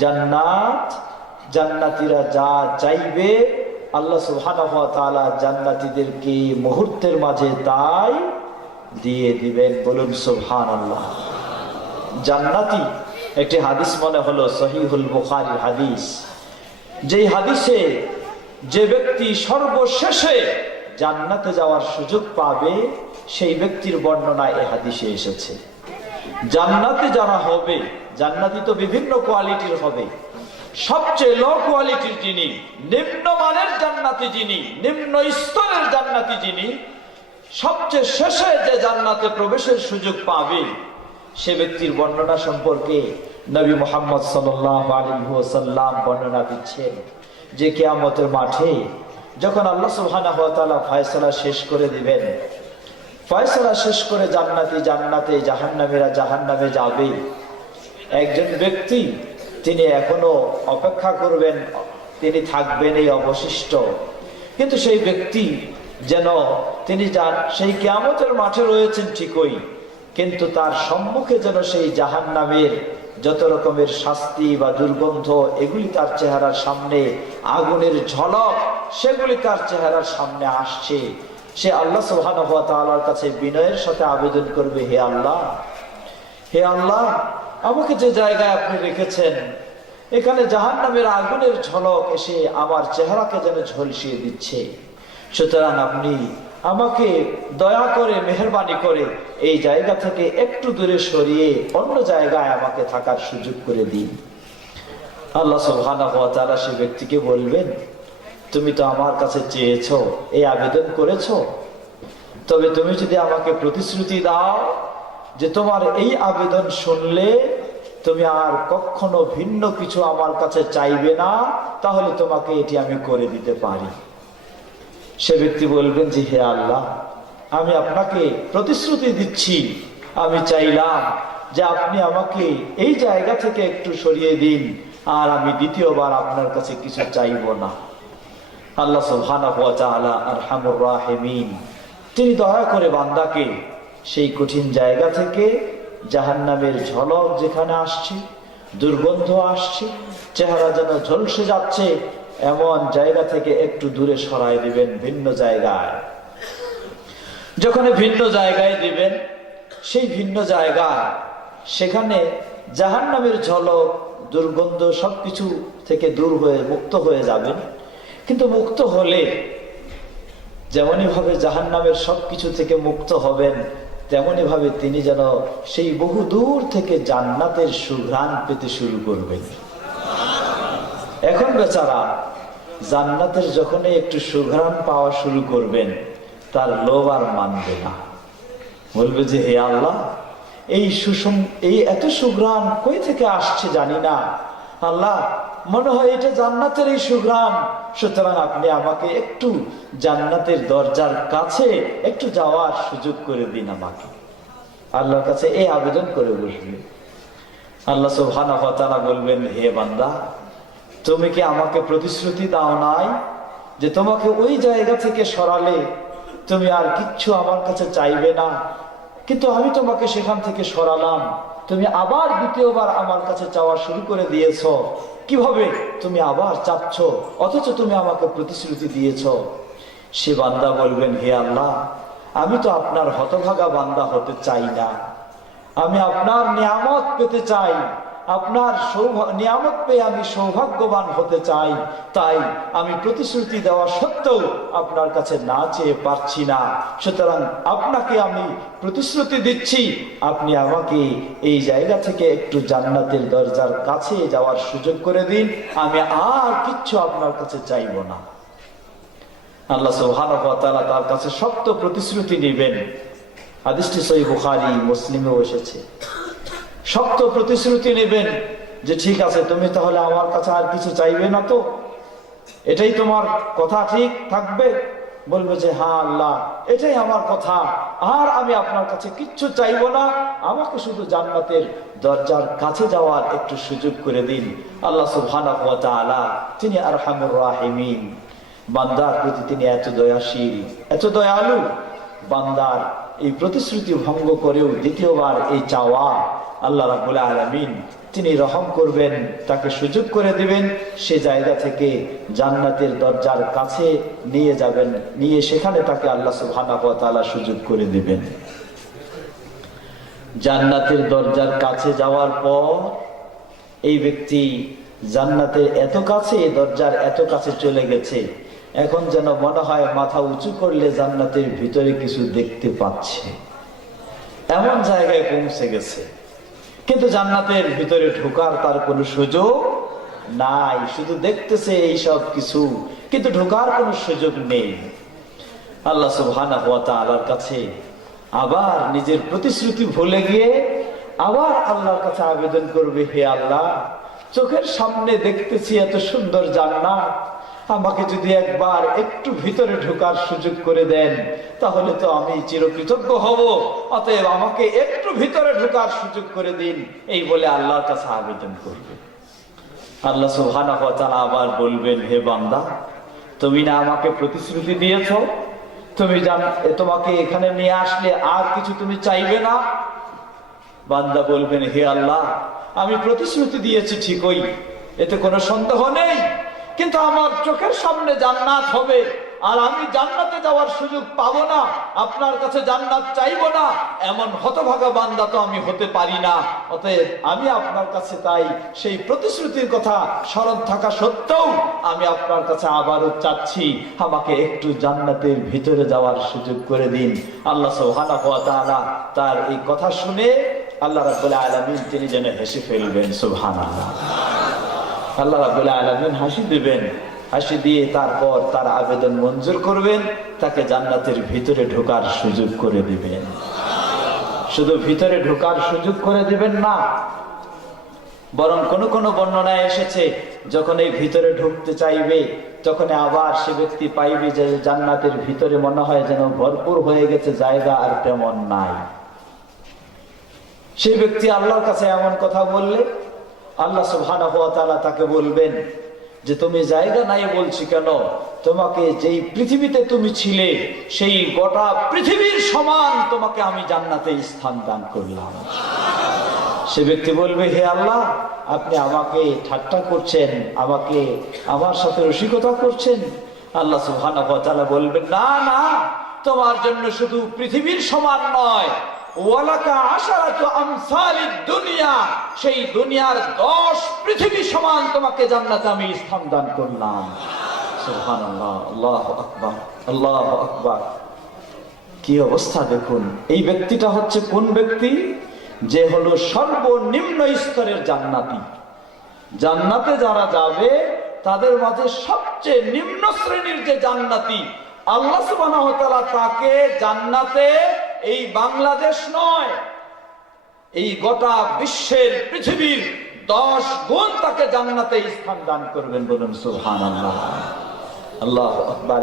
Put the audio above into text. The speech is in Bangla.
জান্নাত, জান্নাতিরা যা চাইবে, আল্লাহ তাআলা জান্নাতীদেরকে মুহূর্তের মাঝে তাই দিয়ে দিবেন। বলুন সুহান আল্লাহ জান্নাতি, একটি হাদিস মনে হলো সহিহুল বুখারীর হাদিস। যেই হাদিসে যে ব্যক্তি সর্বশেষে জান্নাতে যাওয়ার সুযোগ পাবে, সেই ব্যক্তির বর্ণনা এ হাদিসে এসেছে। জান্নাতে যারা হবে জান্নাতি তো বিভিন্ন কোয়ালিটির হবে। সবচেয়ে লো কোয়ালিটির যিনি, নিম্নমানের জান্নাতি যিনি, নিম্ন স্তরের জান্নাতি যিনি, সবচেয়ে শেষে যে জান্নাতে প্রবেশের সুযোগ পাবে, সে ব্যক্তির বর্ণনা সম্পর্কে নবী মোহাম্মদ সাল্লাম বর্ণনা দিচ্ছেন যে কেয়ামতের মাঠে যখন আল্লাহ সুবহানাহু ওয়া তাআলা শেষ করে দিবেন, ফয়সালা শেষ করে জান্নাতি জান্নাতে জাহান্নামীরা জাহান্নামে যাবে। একজন ব্যক্তি তিনি এখনও অপেক্ষা করবেন, তিনি থাকবেন এই অবশিষ্ট। কিন্তু সেই ব্যক্তি যেন তিনি যান সেই কেয়ামতের মাঠে রয়েছেন ঠিকই, কিন্তু তার সম্মুখে যেন সেই জাহান নামের যত রকমের শাস্তি বা দুর্গন্ধ, এগুলি তার চেহারার সামনে, আগুনের ঝলক, সেগুলি তার চেহারার সামনে আসছে। সে আল্লাহ সোহান ওয়া তাআলার কাছে বিনয়ের সাথে আবেদন করবে, হে আল্লাহ হে আল্লাহ আমাকে যে জায়গায় আপনি রেখেছেন, এখানে জাহান নামের আগুনের ঝলক এসে আমার চেহারাকে যেন ঝলসিয়ে দিচ্ছে। সুতরাং আপনি আমাকে দয়া করে, মেহরবানি করে এই জায়গা থেকে একটু দূরে সরিয়ে অন্য জায়গায় আমাকে থাকার সুযোগ করে দিন। আল্লাহ ওয়া তাআলা সে ব্যক্তিকে বলবেন, তুমি তো আমার কাছে চেয়েছো, এই আবেদন করেছ। তবে তুমি যদি আমাকে প্রতিশ্রুতি দাও যে তোমার এই আবেদন শুনলে তুমি আর কখনো ভিন্ন কিছু আমার কাছে চাইবে না, তাহলে তোমাকে এটি আমি করে দিতে পারি। সে ব্যক্তি বলবেন যে, হে আল্লাহ, আমি আপনাকে প্রতিশ্রুতি দিচ্ছি। আমি চাইলাম যে আপনি আমাকে এই জায়গা থেকে একটু সরিয়ে দিন, আর আমি দ্বিতীয়বার আপনার কাছে কিছু চাইব না। আল্লাহ রাহিমিন, তিনি দয়া করে বান্দাকে সেই কঠিন জায়গা থেকে জাহান্নামের ঝলক যেখানে আসছে, দুর্গন্ধ আসছে, চেহারা যেন ঝলসে যাচ্ছে, এমন জায়গা থেকে একটু দূরে সরাই দিবেন ভিন্ন জায়গায়। যখন ভিন্ন জায়গায় দিবেন, সেই ভিন্ন জায়গায়, সেখানে জাহান্নামের ঝলক, দুর্গন্ধ সবকিছু থেকে দূর হয়ে, মুক্ত হয়ে যাবেন কিন্তু মুক্ত হলে যেমনই ভাবে জাহান নামের সবকিছু থেকে মুক্ত হবেন তেমনই ভাবে তিনি যেন সেই বহু দূর থেকে জান্নাতের সুঘ্রাণ পেতে শুরু করবেন। এখন বেচারা জান্নাতের যখনই একটু সুঘ্রাণ পাওয়া শুরু করবেন, তার লোভ আর মানবে না। বলবে যে, হে আল্লাহ, এই সুষম, এই এত সুঘ্রাণ কই থেকে আসছে জানি না। আল্লাহ মনে হয় এটা জান্নাতের এই সুগ্রাম। সুতরাং আপনি আমাকে একটু জান্নাতের দরজার কাছে একটু যাওয়ার সুযোগ করে দিন আমাকে। আল্লাহর কাছে এই আবেদন করে বসবে। আল্লাহ তাআলা বলবেন, হে বান্দা, তুমি কি আমাকে প্রতিশ্রুতি দাও নাই যে তোমাকে ওই জায়গা থেকে সরালে তুমি আর কিচ্ছু আমার কাছে চাইবে না? কিন্তু আমি তোমাকে সেখান থেকে সরালাম। তুমি আবার দ্বিতীয়বার আমার কাছে চাওয়া শুরু করে দিয়েছ। কীভাবে তুমি আবার চাপছ? অথচ তুমি আমাকে প্রতিশ্রুতি দিয়েছ। সে বান্দা বলবেন, হে আল্লাহ, আমি তো আপনার হতভাগা বান্দা হতে চাই না। আমি আপনার নিয়ামত পেতে চাই। আপনার নিয়ামত পেয়ে আমি সৌভাগ্যবান হতে চাই। তাই আমি প্রতিশ্রুতি দেওয়া সত্ত্বেও আপনার কাছে না চেয়ে পারছি না। সুতরাং আপনাকে আমি প্রতিশ্রুতি দিচ্ছি, আপনি আমাকে এই জায়গা থেকে একটু জান্নাতের দরজার কাছে যাওয়ার সুযোগ করে দিন। আমি আর কিচ্ছু আপনার কাছে চাইব না। আল্লাহ তাআলা তার কাছে শক্ত প্রতিশ্রুতি নেবেন হাদিসটি সহি বুখারী, মুসলিমেও এসেছে। শক্ত প্রতিশ্রুতি নেবেন যে ঠিক আছে, তুমি তাহলে আমার কাছে আর কিছু চাইবে না তো? এটাই তোমার কথা ঠিক থাকবে? বলবে যে হ্যাঁ আল্লাহ, এটাই আমার কথা। আর আমি আপনার কাছে কিচ্ছু চাইব না। আমাকে শুধু জান্নাতের দরজার কাছে যাওয়ার একটু সুযোগ করে দিন। আল্লাহ সুবহানাহু ওয়া তাআলা তিনি আরহামুর রাহিমিন। বান্দার প্রতি তিনি এত দয়াশীল, এত দয়ালু। বান্দার এই প্রতিশ্রুতি ভঙ্গ করেও দ্বিতীয়বার এই চাওয়া আল্লাহ রাবুল আলমিন, তিনি রহম করবেন, তাকে সুযোগ করে দিবেন, সে জায়গা থেকে জান্নাতের দরজার কাছে নিয়ে যাবেন, নিয়ে সেখানে তাকে আল্লাহ তাআলা সুযোগ করে দিবেন। জান্নাতের দরজার কাছে যাওয়ার পর এই ব্যক্তি জান্নাতের এত কাছে, দরজার এত কাছে চলে গেছে এখন যেন মনে হয় মাথা উঁচু করলে জান্নাতের ভিতরে কিছু দেখতে পাচ্ছে। এমন জায়গায় পৌঁছে গেছে। কিন্তু জান্নাতের ভিতরে ঢোকার তার কোনো সুযোগ নাই। শুধু দেখতেছে এই সব কিছু, কিন্তু ঢোকার কোনো সুযোগ নেই। আল্লাহ ওয়া তাআলার কাছে আবার নিজের প্রতিশ্রুতি ভুলে গিয়ে আবার আল্লাহর কাছে আবেদন করবে, হে আল্লাহ, চোখের সামনে দেখতেছি এত সুন্দর জান্নাত। আমাকে যদি একবার একটু ভিতরে ঢোকার সুযোগ করে দেন, তাহলে তো আমি চিরকৃতজ্ঞ হব। অতএব আমাকে একটু ভিতরে ঢোকার সুযোগ করে দিন, এই বলে আল্লাহর কাছে আবেদন করবে আল্লাহ ওয়া আবার বলবেন, হে বান্দা, তুমি না আমাকে প্রতিশ্রুতি দিয়েছ? তুমি জান, তোমাকে এখানে নিয়ে আসলে আর কিছু তুমি চাইবে না? বান্দা বলবেন, হে আল্লাহ, আমি প্রতিশ্রুতি দিয়েছি ঠিকই, এতে কোনো সন্দেহ নেই। কিন্তু আমার চোখের সামনে জান্নাত হবে। আর আমি জান্নাতে যাওয়ার সুযোগ পাবো না, আপনার কাছে জান্নাত চাইব না, এমন হতভাগা বান্দা তো আমি হতে পারি না। অতএব আমি আপনার কাছে তাই সেই প্রতিশ্রুতির কথা স্মরণ থাকা সত্ত্বেও আমি আপনার কাছে আবারও চাচ্ছি, আমাকে একটু জান্নাতের ভিতরে যাওয়ার সুযোগ করে দিন। আল্লাহ সুবহানাহু ওয়া তাআলা তার এই কথা শুনে আল্লাহ রাব্বুল আলামিন তিনি যেন হেসে ফেলবেন, সুবহানাল্লাহ। আল্লাহ রাবুল আলমিন হাসি দিবেন। হাসি দিয়ে তারপর তার আবেদন মঞ্জুর করবেন, তাকে জান্নাতের ভিতরে ঢোকার সুযোগ করে দিবেন। শুধু ভিতরে ঢোকার সুযোগ করে দিবেন না, বরং কোন কোন বর্ণনায় এসেছে, যখন এই ভিতরে ঢুকতে চাইবে, তখন আবার সে ব্যক্তি পাইবে যে জান্নাতের ভিতরে মনে হয় যেন ভরপুর হয়ে গেছে জায়গা আর তেমন নাই। সেই ব্যক্তি আল্লাহর কাছে এমন কথা বললে আল্লাহ সুবহানাহু ওয়া তাআলা তাকে বলবেন যে, তুমি জায়গা নাই বলছি কেন? তোমাকে যেই পৃথিবীতে তুমি ছিলে, সেই গোটা পৃথিবীর সমান তোমাকে আমি জান্নাতে স্থান দান করলাম। সে ব্যক্তি বলবে, হে আল্লাহ, আপনি আমাকে ঠাট্টা করছেন, আমাকে আমার সাথে রসিকতা করছেন। আল্লাহ তাআলা বলবেন, না না, তোমার জন্য শুধু পৃথিবীর সমান নয় সেই দুনিয়ার দশ পৃথিবী সমান তোমাকে জান্নাতে আমি স্থান দান করলাম। কি অবস্থা দেখুন, এই ব্যক্তিটা হচ্ছে কোন ব্যক্তি? যে হলো সর্বনিম্ন স্তরের জান্নাতি। জান্নাতে যারা যাবে, তাদের মাঝে সবচেয়ে নিম্ন শ্রেণির যে জান্নাতি, আল্লাহ ওয়া তাকে জান্নাতে এই বাংলাদেশ নয়, এই গোটা বিশ্বের পৃথিবীর দশ গুণ তাকে জান্নাতে স্থান দান করবেন বলুন সুহান আল্লাহ আকবার।